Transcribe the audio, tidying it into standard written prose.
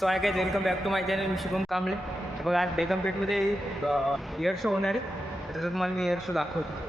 So आहे काय, welcome back to my channel. मी शुभम कांबळे. बघा आज बेगमपेठमध्ये एअर शो होणार आहे, त्याच्यात मला मी एअर शो दाखवतो.